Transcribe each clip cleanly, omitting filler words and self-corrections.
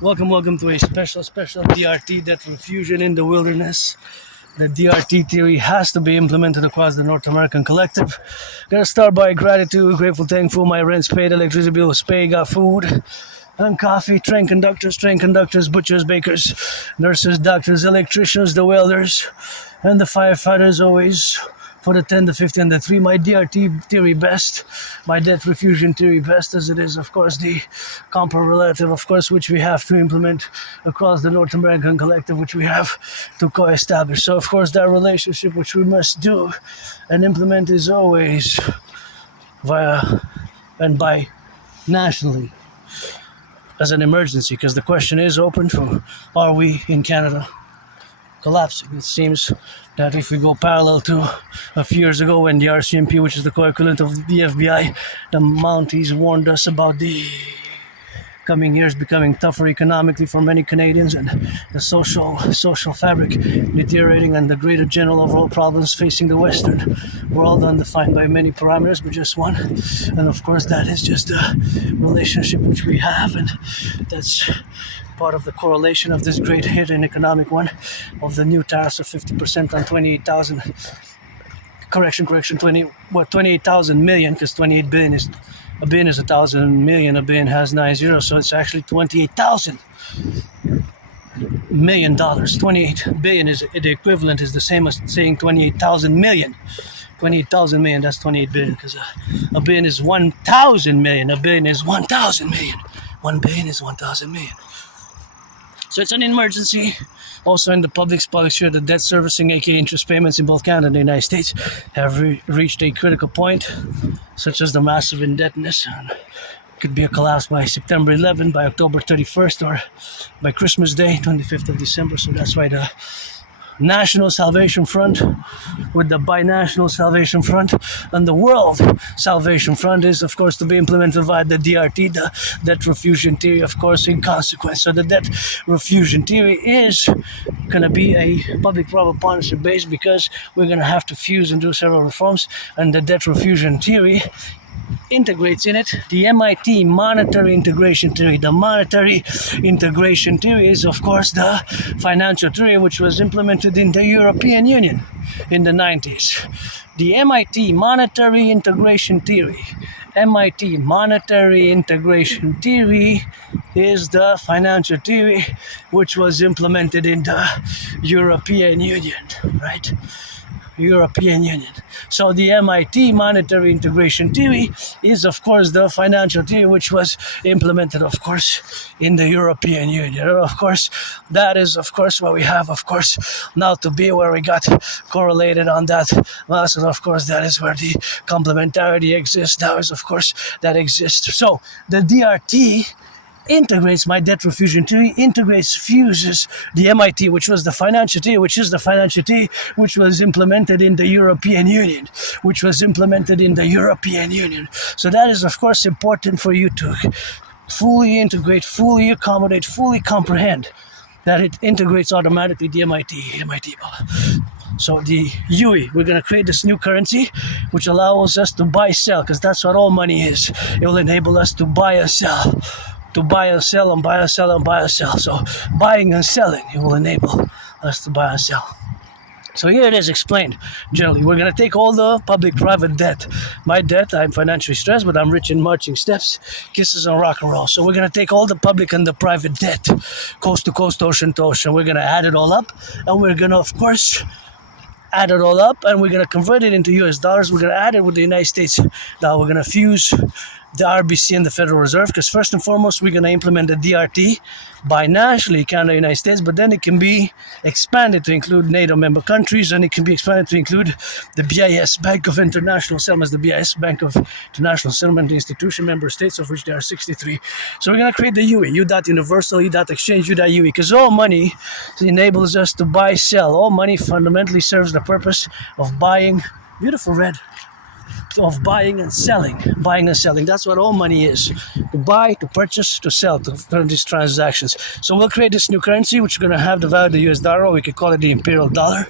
Welcome to a special DRT, that refusion in the wilderness. The DRT theory has to be implemented across the North American collective. Gonna start by gratitude, grateful, thankful. My rent's paid, electricity bill was paid, got food and coffee. Train conductors, butchers, bakers, nurses, doctors, electricians, the welders, and the firefighters always. For the 10, the 50, and the 3, my DRT theory best, my debt refusion theory best, as it is, of course, the comparable relative, of course, which we have to implement across the North American collective, which we have to co-establish. So, of course, that relationship which we must do and implement is always via and by nationally as an emergency, because the question is open to, are we in Canada collapsing? It seems that if we go parallel to a few years ago when the RCMP, which is the co-equivalent of the FBI, the Mounties warned us about the coming years becoming tougher economically for many Canadians, and the social fabric deteriorating, and the greater general overall problems facing the Western world, undefined by many parameters but just one. And of course that is just a relationship which we have, and that's part of the correlation of this great hit and economic one of the new tariffs of 50% on 28,000 28,000 million, because 28 billion is a billion is 1,000 million, a billion has 9 zeros, so it's actually 28,000 million dollars. 28 billion is the equivalent, is the same as saying 28,000 million. 28,000 million, that's 28 billion, because a billion is 1,000 million, a billion is 1,000 million, 1 billion is 1,000 million. So it's an emergency. Also in the public sphere, the debt servicing, aka interest payments in both Canada and the United States, have reached a critical point, such as the massive indebtedness. And could be a collapse by September 11, by October 31st, or by Christmas Day, 25th of December. So that's why the National Salvation Front with the Binational Salvation Front and the World Salvation Front is, of course, to be implemented via the DRT, the debt refusion theory, of course, in consequence. So the debt refusion theory is going to be a public-private partnership base, because we're going to have to fuse and do several reforms, and the debt refusion theory integrates in it the MIT monetary integration theory. The monetary integration theory is, of course, the financial theory which was implemented in the European Union in the 90s. The MIT monetary integration theory. MIT monetary integration theory is the financial theory which was implemented in the European Union, right? European Union. So the MIT monetary integration theory is, of course, the financial theory which was implemented, of course, in the European Union. And of course, that is, of course, what we have, of course, now to be where we got correlated on that mass. And of course, that is where the complementarity exists. Now is, of course, that exists. So the DRT integrates my debt refusion theory, fuses the MIT, which was the financial theory, which is the financial theory, which was implemented in the European Union, So that is, of course, important for you to fully integrate, fully accommodate, fully comprehend that it integrates automatically the MIT. So the UE, we're going to create this new currency which allows us to buy, sell, because that's what all money is. It will enable us to buy and sell. To buy and sell and buy and sell and buy and sell. So buying and selling, it will enable us to buy and sell. So here it is explained. Generally, we're going to take all the public-private debt. My debt, I'm financially stressed, but I'm rich in marching steps, kisses, and rock and roll. So we're going to take all the public and the private debt, coast to coast, ocean to ocean. We're going to add it all up, and we're going to, of course, add it all up, and we're going to convert it into US dollars. We're going to add it with the United States. Now we're going to fuse the RBC and the Federal Reserve, because first and foremost, we're going to implement the DRT binationally, Canada, United States, but then it can be expanded to include NATO member countries, and it can be expanded to include the BIS, Bank of International Settlements, the BIS, Bank of International Settlement Institution member states, of which there are 63. So we're going to create the UE, U.Universal, U.Exchange, U.UE, because all money enables us to buy, sell. All money fundamentally serves the purpose of buying, beautiful red, of buying and selling. That's what all money is. To buy, to purchase, to sell, to run these transactions. So we'll create this new currency, which is going to have the value of the US dollar, or we could call it the imperial dollar.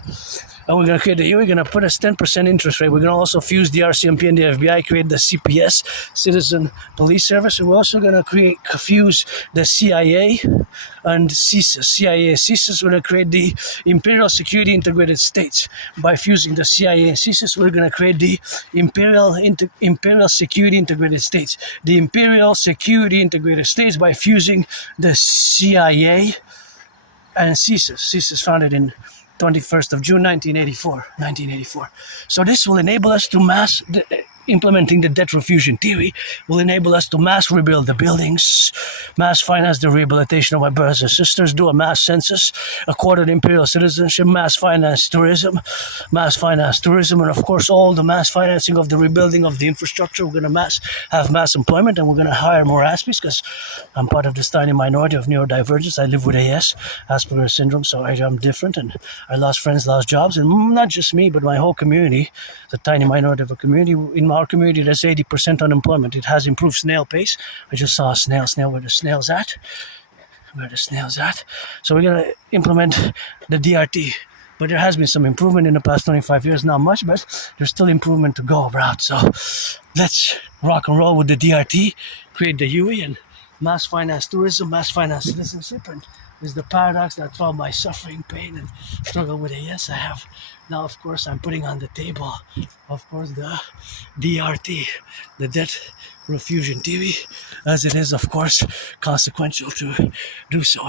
And we're going to create the, we're going to put a 10% interest rate. We're going to also fuse the RCMP and the FBI, create the CPS, Citizen Police Service. And we're also going to fuse the CIA and CSIS. CIA and CSIS, we're going to create the Imperial Security Integrated States. By fusing the CIA and CSIS, we're going to create the Imperial Security Integrated States. The Imperial Security Integrated States by fusing the CIA and CSIS. CSIS founded in 21st of June 1984. So this will enable us to implementing the debt refusion theory will enable us to mass rebuild the buildings, mass finance the rehabilitation of my brothers and sisters, do a mass census, acquire imperial citizenship, mass finance tourism, and of course all the mass financing of the rebuilding of the infrastructure. We're going to have mass employment, and we're going to hire more Aspies, because I'm part of this tiny minority of neurodivergence. I live with AS, Asperger's syndrome, so I'm different, and I lost friends, lost jobs, and not just me, but my whole community, the tiny minority of a community. In our community, there's 80% unemployment. It has improved snail pace. I just saw a snail where the snail's at. So we're going to implement the DRT. But there has been some improvement in the past 25 years. Not much, but there's still improvement to go about. So let's rock and roll with the DRT, create the UE, and mass finance tourism, mass finance citizenship. And is the paradox that throughout my suffering, pain, and struggle with AS, I have now, of course, I'm putting on the table, of course, the DRT, the debt refusion theory, as it is, of course, consequential to do so.